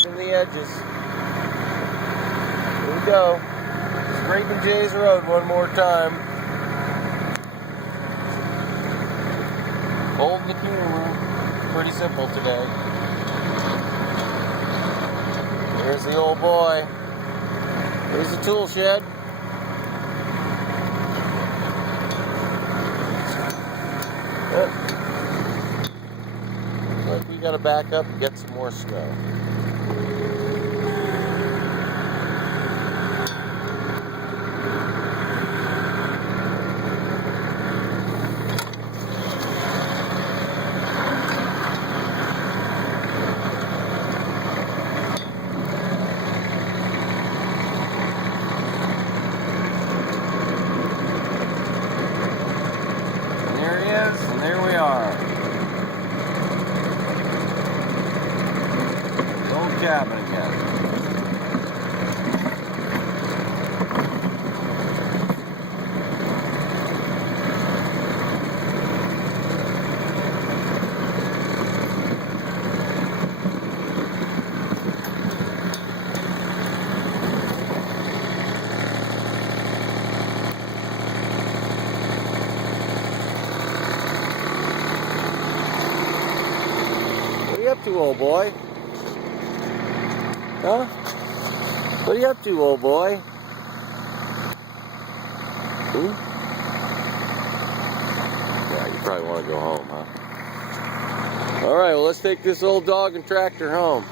scraping the edges. Here we go. Scraping Jay's road one more time. Holding the camera. Pretty simple today. Here's the old boy. Here's the tool shed. Looks like we gotta back up and get some more snow. And there we are. The old cabin again. What are you up to, old boy? Huh? What are you up to, old boy? Yeah, you probably want to go home, huh? Alright, well, let's take this old dog and tractor home.